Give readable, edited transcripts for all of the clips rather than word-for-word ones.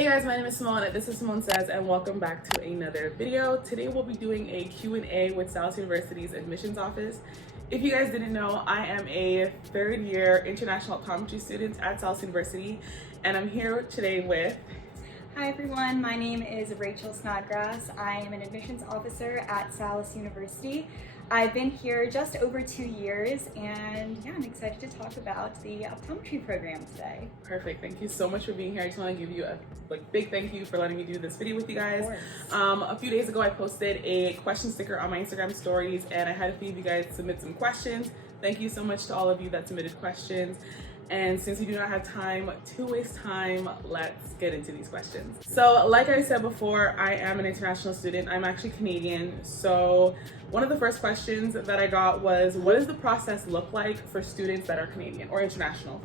Hey guys, my name is Simone. This is Simone Says, and welcome back to another video. Today we'll be doing a Q&A with Salus University's admissions office. If you guys didn't know, I am a third year international optometry student at Salus University, and I'm here today with... Hi everyone, my name is Rachel Snodgrass. I am an admissions officer at Salus University. I've been here just over 2 years, and yeah, I'm excited to talk about the optometry program today. Perfect. Thank you so much for being here. I just want to give you a big thank you for letting me do this video with you guys. A few days ago, I posted a question sticker on my Instagram stories, and I had a few of you guys submit some questions. Thank you so much to all of you that submitted questions. And since we do not have time to waste time, let's get into these questions. So like I said before, I am an international student. I'm actually Canadian. So one of the first questions that I got was, what does the process look like for students that are Canadian or international?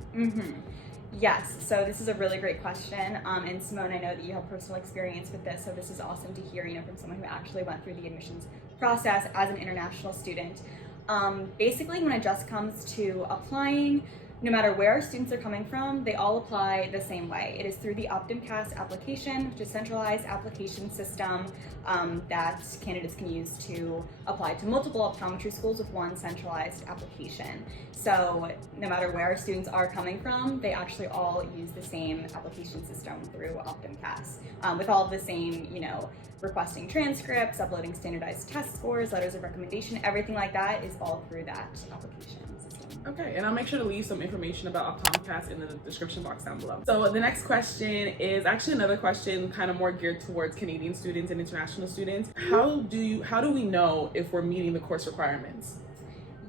Yes, so this is a really great question. And Simone, I know that you have personal experience with this, so this is awesome to hear, from someone who actually went through the admissions process as an international student. Basically, when it just comes to applying, no matter where our students are coming from, they all apply the same way. It is through the OptomCas application, which is a centralized application system that candidates can use to apply to multiple optometry schools with one centralized application. So no matter where our students are coming from, they actually all use the same application system through OptomCas, with all of the same, requesting transcripts, uploading standardized test scores, letters of recommendation, everything like that is all through that application system. Okay, and I'll make sure to leave some information about OptomCas in the description box down below. So the next question is actually another question kind of more geared towards Canadian students and international students. How do we know if we're meeting the course requirements?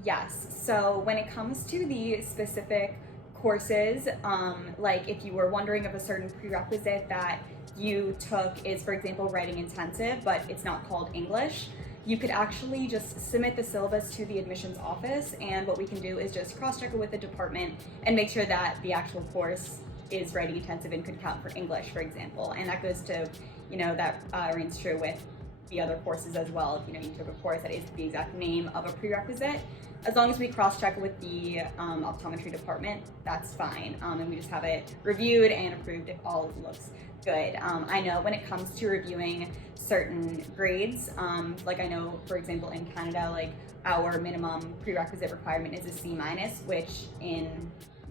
Yes, so when it comes to the specific courses, like if you were wondering if a certain prerequisite that you took is, for example, writing intensive, but it's not called English, you could actually just submit the syllabus to the admissions office, and what we can do is just cross-check it with the department and make sure that the actual course is writing intensive and could count for English, for example. And that goes to, that rings true with the other courses as well. If you took a course that is the exact name of a prerequisite, as long as we cross-check with the optometry department, that's fine. And we just have it reviewed and approved if all looks good. I know when it comes to reviewing certain grades, like I know, for example, in Canada, our minimum prerequisite requirement is a C-, which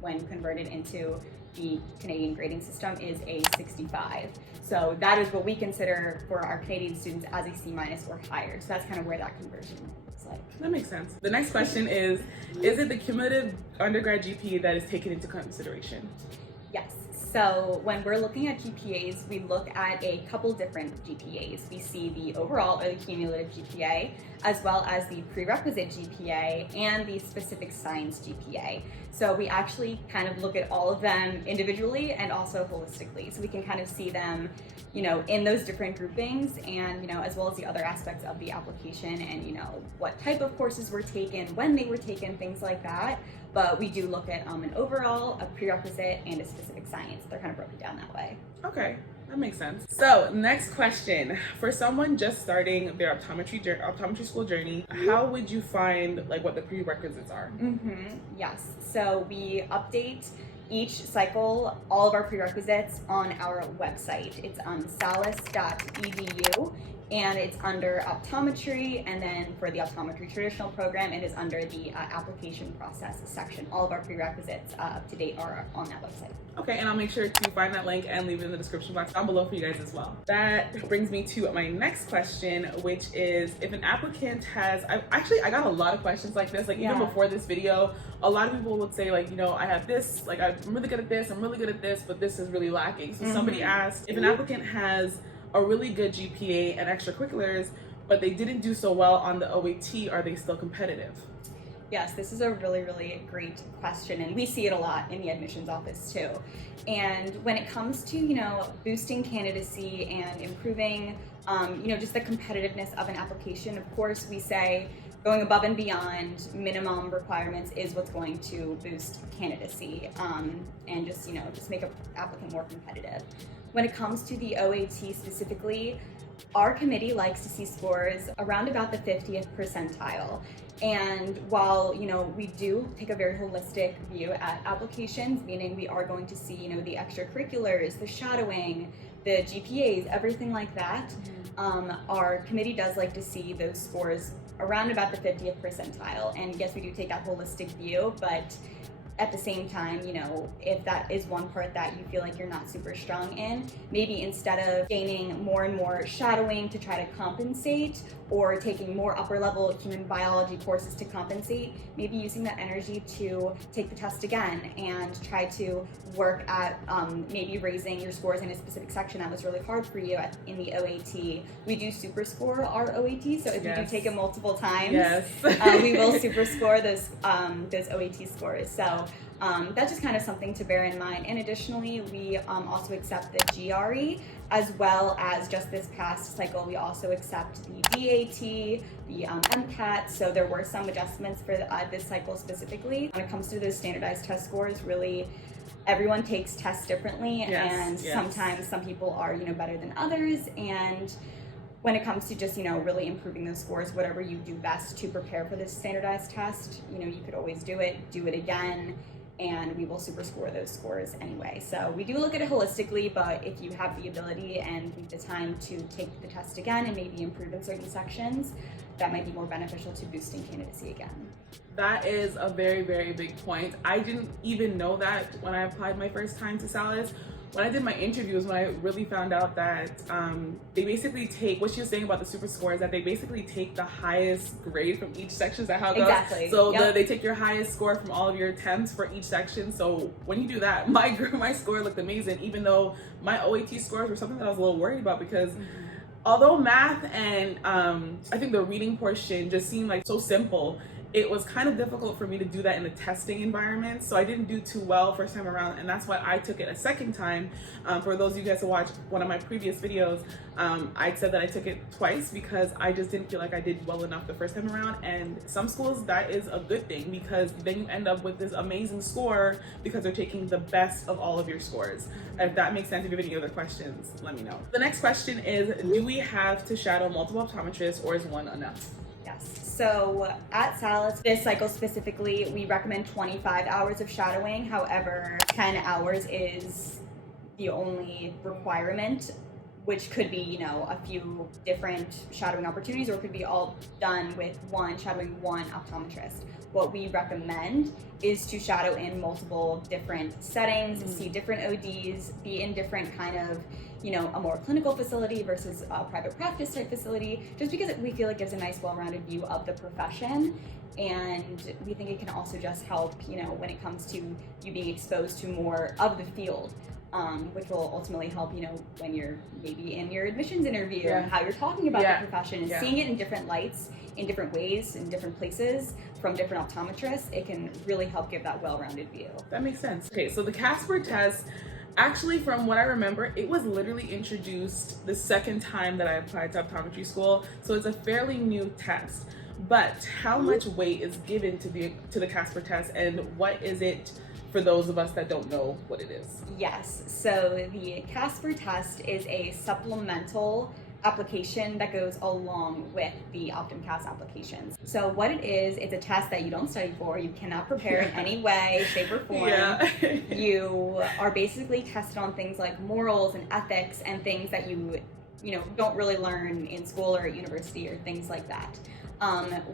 when converted into the Canadian grading system is a 65. So that is what we consider for our Canadian students as a C- or higher. So that's kind of where that conversion looks like. That makes sense. The next question is it the cumulative undergrad GPA that is taken into consideration? Yes. So when we're looking at GPAs, we look at a couple different GPAs. We see the overall or the cumulative GPA, as well as the prerequisite GPA and the specific science GPA. So we actually kind of look at all of them individually and also holistically. So we can kind of see them, in those different groupings, and, as well as the other aspects of the application and, what type of courses were taken, when they were taken, things like that. But we do look at an overall, a prerequisite, and a specific science. They're kind of broken down that way. Okay, that makes sense. So next question, for someone just starting their optometry school journey, how would you find what the prerequisites are? Yes, so we update each cycle all of our prerequisites on our website. It's on salus.edu. And it's under optometry, and then for the optometry traditional program, it is under the application process section. All of our prerequisites up to date are on that website. Okay, and I'll make sure to find that link and leave it in the description box down below for you guys as well. That brings me to my next question, which is if an applicant has, I got a lot of questions like this, even before this video, a lot of people would say I have this, I'm really good at this, I'm really good at this, but this is really lacking. So somebody asked, if an applicant has a really good GPA and extracurriculars, but they didn't do so well on the OAT, are they still competitive? Yes, this is a really, really great question, and we see it a lot in the admissions office too. And when it comes to, boosting candidacy and improving, just the competitiveness of an application, of course, we say going above and beyond minimum requirements is what's going to boost candidacy and just make an applicant more competitive. When it comes to the OAT specifically, our committee likes to see scores around about the 50th percentile. And while, we do take a very holistic view at applications, meaning we are going to see, the extracurriculars, the shadowing, the GPAs, everything like that. Our committee does like to see those scores around about the 50th percentile. And yes, we do take that holistic view, but at the same time, you know, if that is one part that you feel like you're not super strong in, maybe instead of gaining more and more shadowing to try to compensate, or taking more upper level human biology courses to compensate, maybe using that energy to take the test again and try to work at maybe raising your scores in a specific section that was really hard for you in the OAT. We do super score our OAT, so if you do take it multiple times, we will super score those OAT scores. So that's just kind of something to bear in mind. And additionally, we also accept the GRE, as well as just this past cycle, we also accept the DAT, the MCAT. So there were some adjustments for this cycle specifically. When it comes to those standardized test scores, really everyone takes tests differently, and sometimes some people are, you know, better than others. And when it comes to just, you know, really improving those scores, whatever you do best to prepare for this standardized test, you know, you could always do it again, and we will super score those scores anyway. So we do look at it holistically, but if you have the ability and the time to take the test again and maybe improve in certain sections, that might be more beneficial to boosting candidacy again. That is a very, very big point. I didn't even know that when I applied my first time to Salus. When I did my interviews, when I really found out that they basically take, what she was saying about the super score is that they basically take the highest grade from each section. Is that how it goes? Exactly. So they take your highest score from all of your attempts for each section. So when you do that, my score looked amazing, even though my OAT scores were something that I was a little worried about, because although math and I think the reading portion just seemed like so simple, it was kind of difficult for me to do that in the testing environment. So I didn't do too well first time around, and that's why I took it a second time. For those of you guys who watched one of my previous videos, I said that I took it twice because I just didn't feel like I did well enough the first time around. And some schools, that is a good thing, because then you end up with this amazing score because they're taking the best of all of your scores. If that makes sense, if you have any other questions, let me know. The next question is, do we have to shadow multiple optometrists, or is one enough? Yes. So at Salus, this cycle specifically, we recommend 25 hours of shadowing. However, 10 hours is the only requirement, which could be, you know, a few different shadowing opportunities, or it could be all done with shadowing one optometrist. What we recommend is to shadow in multiple different settings, see different ODs, be in different kind of, you know, a more clinical facility versus a private practice type facility, just because we feel it gives a nice well-rounded view of the profession. And we think it can also just help, you know, when it comes to you being exposed to more of the field, which will ultimately help, you know, when you're maybe in your admissions interview and how you're talking about the profession and seeing it in different lights, in different ways, in different places, from different optometrists. It can really help give that well-rounded view. That makes sense. Okay, so the Casper test, actually, from what I remember, it was literally introduced the second time that I applied to optometry school, so it's a fairly new test. But how much weight is given to the Casper test, and what is it for those of us that don't know what it is? Yes, so the Casper test is a supplemental application that goes along with the OptomCas applications. So what it is, it's a test that you don't study for, you cannot prepare in any way, shape, or form. You are basically tested on things like morals and ethics and things that you know, don't really learn in school or at university or things like that.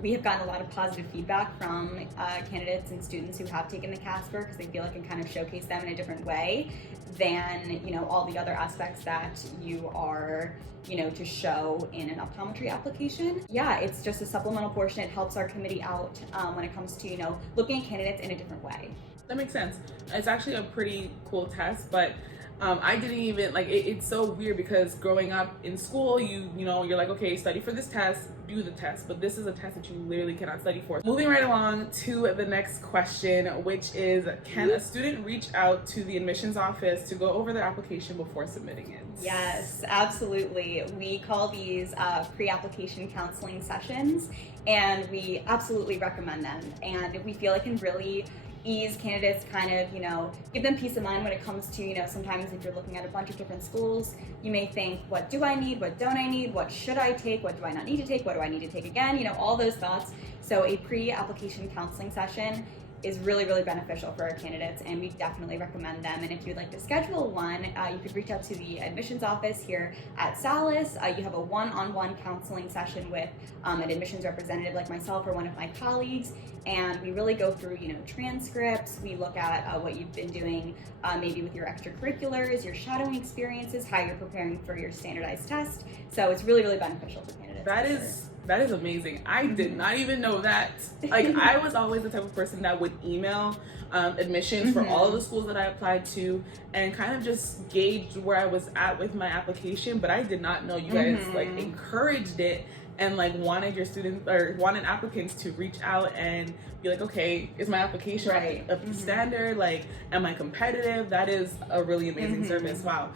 We have gotten a lot of positive feedback from candidates and students who have taken the Casper, because they feel like it can kind of showcase them in a different way than, you know, all the other aspects that you are, you know, to show in an optometry application. Yeah, it's just a supplemental portion. It helps our committee out when it comes to, you know, looking at candidates in a different way. That makes sense. It's actually a pretty cool test, but I didn't even, like, it's so weird because growing up in school, you know, you're like, okay, study for this test, do the test, but this is a test that you literally cannot study for. Moving right along to the next question, which is, can a student reach out to the admissions office to go over their application before submitting it? Yes, absolutely. We call these pre-application counseling sessions, and we absolutely recommend them. And we feel it can really ease candidates, kind of, you know, give them peace of mind when it comes to, you know, sometimes if you're looking at a bunch of different schools, you may think, what do I need? What don't I need? What should I take? What do I not need to take? What do I need to take again? You know, all those thoughts. So a pre-application counseling session is really, really beneficial for our candidates, and we definitely recommend them. And if you'd like to schedule one, you could reach out to the admissions office here at Salus. You have a one-on-one counseling session with an admissions representative like myself or one of my colleagues, and we really go through, transcripts. We look at what you've been doing maybe with your extracurriculars, your shadowing experiences, how you're preparing for your standardized test. So it's really, really beneficial for candidates. That is amazing. I did not even know that. Like, I was always the type of person that would email admissions for all of the schools that I applied to and kind of just gauge where I was at with my application. But I did not know you guys like encouraged it and like wanted your students or wanted applicants to reach out and be like, okay, is my application up to standard? Like, am I competitive? That is a really amazing service. Wow.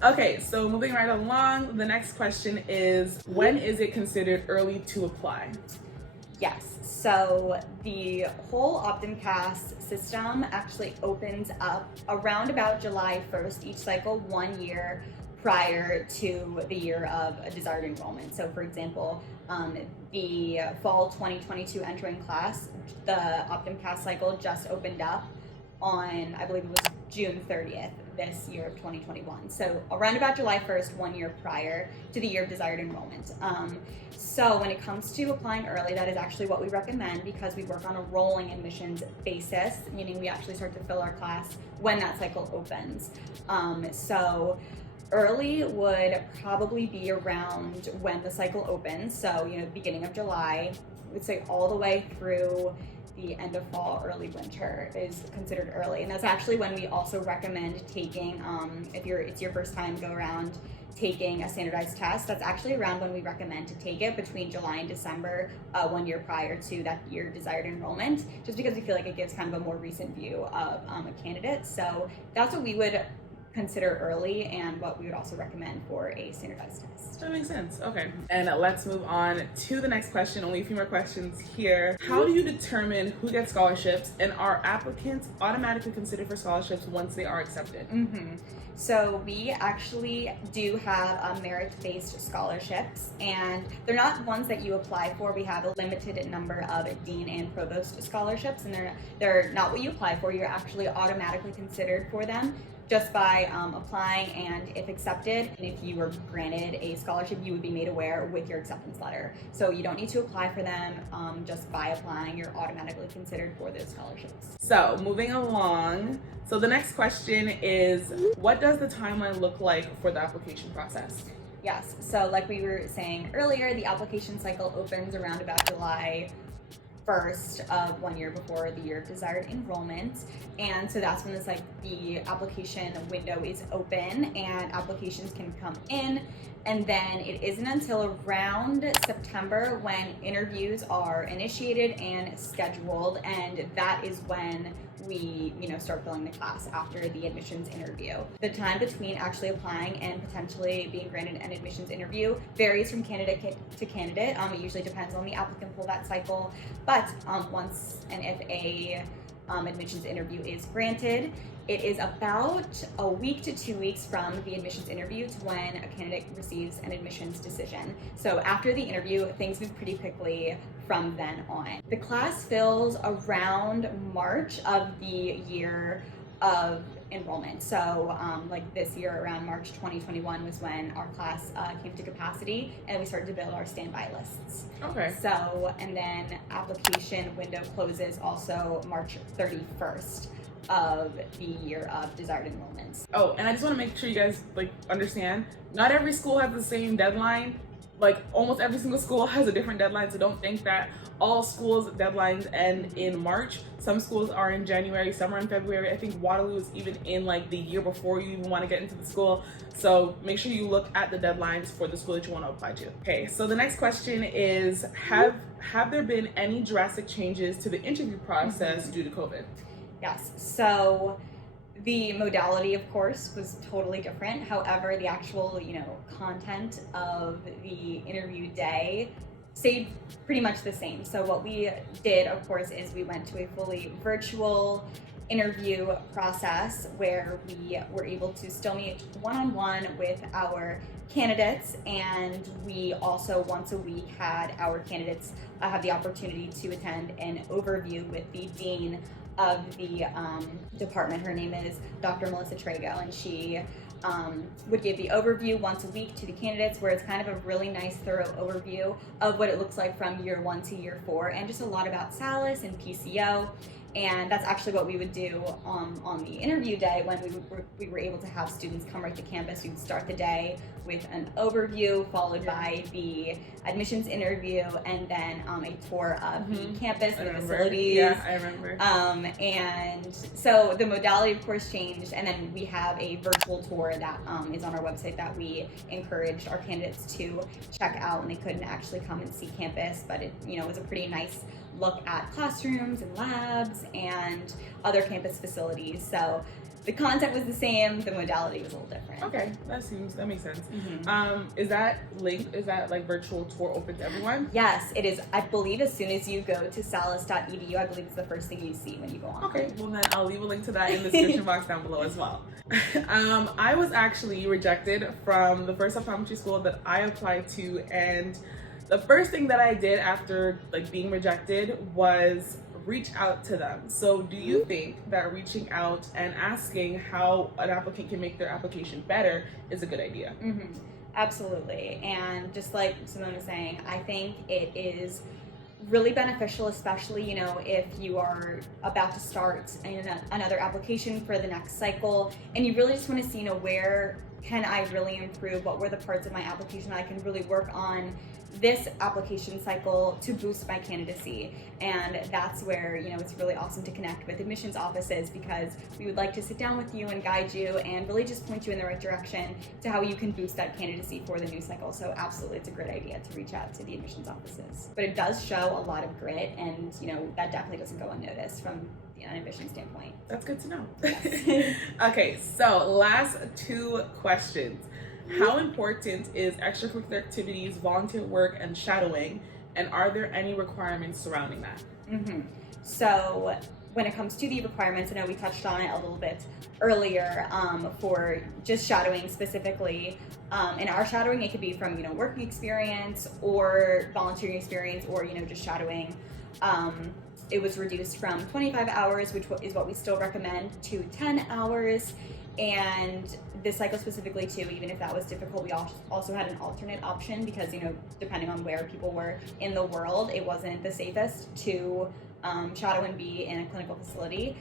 Okay, so moving right along, the next question is, when is it considered early to apply? Yes, so the whole OptomCas system actually opens up around about July 1st each cycle, 1 year prior to the year of a desired enrollment. So for example, the fall 2022 entering class, the OptomCas cycle just opened up on, I believe it was June 30th this year of 2021. So around about July 1st, 1 year prior to the year of desired enrollment. So when it comes to applying early, that is actually what we recommend because we work on a rolling admissions basis, meaning we actually start to fill our class when that cycle opens. So early would probably be around when the cycle opens. So, beginning of July, I would say all the way through the end of fall, early winter is considered early. And that's actually when we also recommend taking, if it's your first time go around taking a standardized test, that's actually around when we recommend to take it, between July and December, 1 year prior to that year desired enrollment, just because we feel like it gives kind of a more recent view of a candidate. So that's what we would consider early and what we would also recommend for a standardized test. That makes sense. Okay. And let's move on to the next question. Only a few more questions here. How do you determine who gets scholarships, and are applicants automatically considered for scholarships once they are accepted? So we actually do have merit-based scholarships, and they're not ones that you apply for. We have a limited number of dean and provost scholarships, and they're not what you apply for. You're actually automatically considered for them just by applying, and if accepted, and if you were granted a scholarship, you would be made aware with your acceptance letter. So you don't need to apply for them. Just by applying, you're automatically considered for those scholarships. So moving along, so the next question is, what does the timeline look like for the application process? Yes, so like we were saying earlier, the application cycle opens around about July 1st of 1 year before the year of desired enrollment, and so that's when the application window is open and applications can come in. And then it isn't until around September when interviews are initiated and scheduled, and that is when we start filling the class after the admissions interview. The time between actually applying and potentially being granted an admissions interview varies from candidate to candidate. It usually depends on the applicant pool that cycle, but once and if a admissions interview is granted, it is about a week to 2 weeks from the admissions interview to when a candidate receives an admissions decision. So after the interview, things move pretty quickly from then on. The class fills around March of the year of enrollment. So like this year, around March 2021 was when our class came to capacity and we started to build our standby lists. Okay. So, and then application window closes also March 31st of the year of desired enrollments. Oh, and I just want to make sure you guys understand, not every school has the same deadline. Like, almost every single school has a different deadline, so don't think that all schools' deadlines end in March. Some schools are in January, some are in February. I think Waterloo is even in the year before you even want to get into the school. So make sure you look at the deadlines for the school that you want to apply to. Okay, so the next question is, have there been any drastic changes to the interview process due to COVID? Yes, so the modality, of course, was totally different. However, the actual, content of the interview day stayed pretty much the same. So what we did, of course, is we went to a fully virtual interview process where we were able to still meet one-on-one with our candidates, and we also once a week had our candidates have the opportunity to attend an overview with the dean of the department. Her name is Dr. Melissa Trago, and she would give the overview once a week to the candidates, where it's kind of a really nice, thorough overview of what it looks like from year 1 to year 4, and just a lot about Salus and PCO. And that's actually what we would do on the interview day when we were able to have students come right to campus. We would start the day with an overview, followed by the admissions interview, and then a tour of the campus, the facilities. Yeah, I remember. And so the modality, of course, changed, and then we have a virtual tour that is on our website that we encouraged our candidates to check out when they couldn't actually come and see campus. But it, was a pretty nice look at classrooms and labs and other campus facilities. So the content was the same, the modality was a little different. Okay, that makes sense. Is that like virtual tour open to everyone? Yes, it is. I believe as soon as you go to salus.edu, I believe it's the first thing you see when you go on. Okay, well then I'll leave a link to that in the description box down below as well. I was actually rejected from the first optometry school that I applied to, and the first thing that I did after being rejected was reach out to them. So do you think that reaching out and asking how an applicant can make their application better is a good idea? Absolutely. And just like Simone was saying, I think it is really beneficial, especially if you are about to start another application for the next cycle, and you really just want to see where can I really improve, what were the parts of my application that I can really work on this application cycle to boost my candidacy. And that's where it's really awesome to connect with admissions offices, because we would like to sit down with you and guide you and really just point you in the right direction to how you can boost that candidacy for the new cycle. So absolutely, it's a great idea to reach out to the admissions offices. But it does show a lot of grit, and that definitely doesn't go unnoticed from an admission standpoint. That's good to know. Yes. Okay, so last 2 questions. How important is extracurricular activities, volunteer work, and shadowing? And are there any requirements surrounding that? So when it comes to the requirements, I know we touched on it a little bit earlier for just shadowing specifically. In our shadowing, it could be from working experience or volunteering experience, or just shadowing. It was reduced from 25 hours, which is what we still recommend, to 10 hours. And this cycle specifically too, even if that was difficult, we also had an alternate option, because depending on where people were in the world, it wasn't the safest to shadow and be in a clinical facility.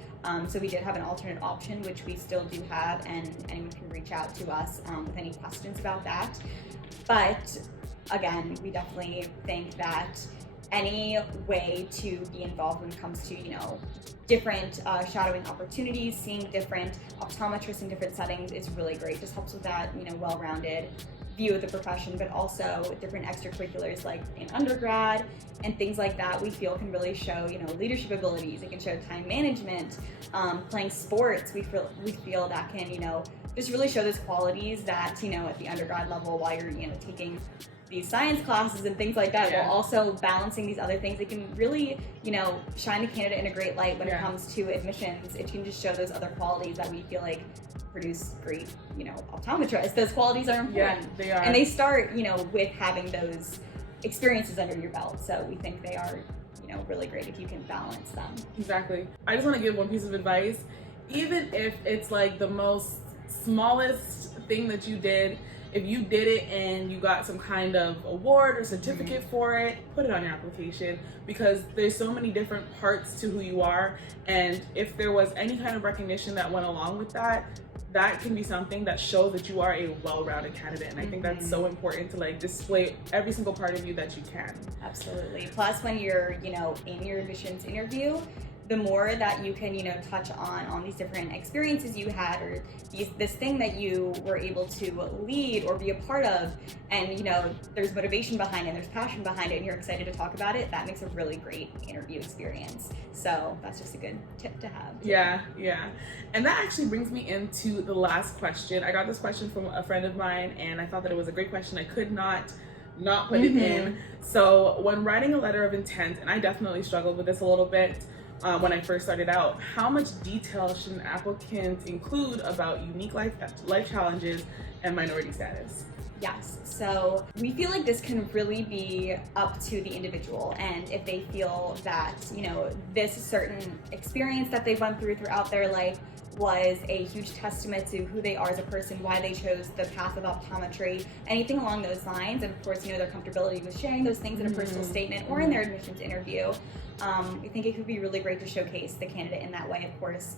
So we did have an alternate option, which we still do have, and anyone can reach out to us with any questions about that. But again, we definitely think that any way to be involved when it comes to different shadowing opportunities, seeing different optometrists in different settings, is really great. Just helps with that well-rounded view of the profession, but also different extracurriculars like in undergrad and things like that we feel can really show leadership abilities. It can show time management, playing sports. We feel that can just really show those qualities that at the undergrad level, while you're taking these science classes and things like that, while also balancing these other things, it can really shine the candidate in a great light when it comes to admissions. It can just show those other qualities that we feel like produce great optometrists. Those qualities are important. Yeah, they are. And they start with having those experiences under your belt. So we think they are really great if you can balance them. Exactly. I just want to give one piece of advice. Even if it's the most smallest thing that you did, if you did it and you got some kind of award or certificate for it, put it on your application, because there's so many different parts to who you are. And if there was any kind of recognition that went along with that, that can be something that shows that you are a well-rounded candidate. And I think that's so important to display every single part of you that you can. Absolutely. Plus, when you're in your admissions interview, the more that you can touch on these different experiences you had, or this thing that you were able to lead or be a part of, and there's motivation behind it, there's passion behind it, and you're excited to talk about it, that makes a really great interview experience. So that's just a good tip to have. Yeah. And that actually brings me into the last question. I got this question from a friend of mine, and I thought that it was a great question. I could not put it in. So when writing a letter of intent, and I definitely struggled with this a little bit when I first started out, how much detail should an applicant include about unique life challenges and minority status? Yes, so we feel like this can really be up to the individual, and if they feel that, you know, this certain experience that they went throughout their life was a huge testament to who they are as a person, why they chose the path of optometry, anything along those lines, and of course, you know, their comfortability with sharing those things in a personal statement or in their admissions interview. We think it could be really great to showcase the candidate in that way, of course.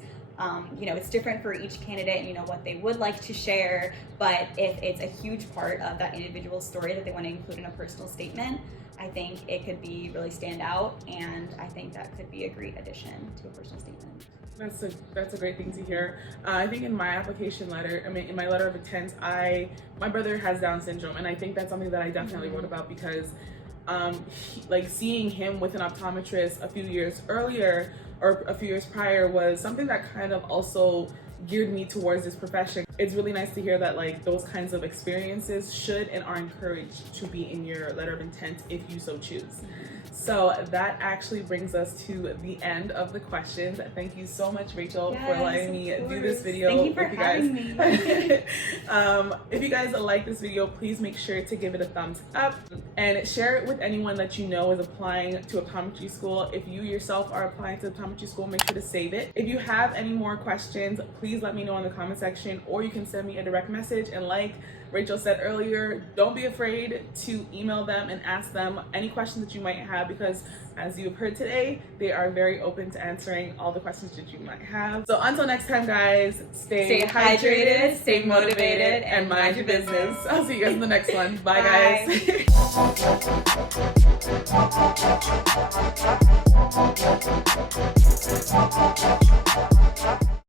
You know, it's different for each candidate, you know, what they would like to share, but if it's a huge part of that individual story that they want to include in a personal statement, I think it could be really stand out, and I think that could be a great addition to a personal statement. That's a great thing to hear. I think in my application letter, in my letter of intent, my brother has Down syndrome, and I think that's something that I definitely wrote about because like seeing him with an optometrist a few years earlier or a few years prior was something that kind of also geared me towards this profession. It's really nice to hear that like those kinds of experiences should and are encouraged to be in your letter of intent if you so choose. So that actually brings us to the end of the questions. Thank you so much, Rachel, for letting me do this video Thank you for with you guys. having me. If you guys like this video, please make sure to give it a thumbs up and share it with anyone that you know is applying to optometry school. If you yourself are applying to optometry school, make sure to save it. If you have any more questions, please let me know in the comment section, or you can send me a direct message. And like Rachel said earlier, don't be afraid to email them and ask them any questions that you might have, because as you've heard today, they are very open to answering all the questions that you might have. So until next time, guys, stay hydrated, stay motivated, and mind your business. I'll see you guys in the next one. Bye. Guys.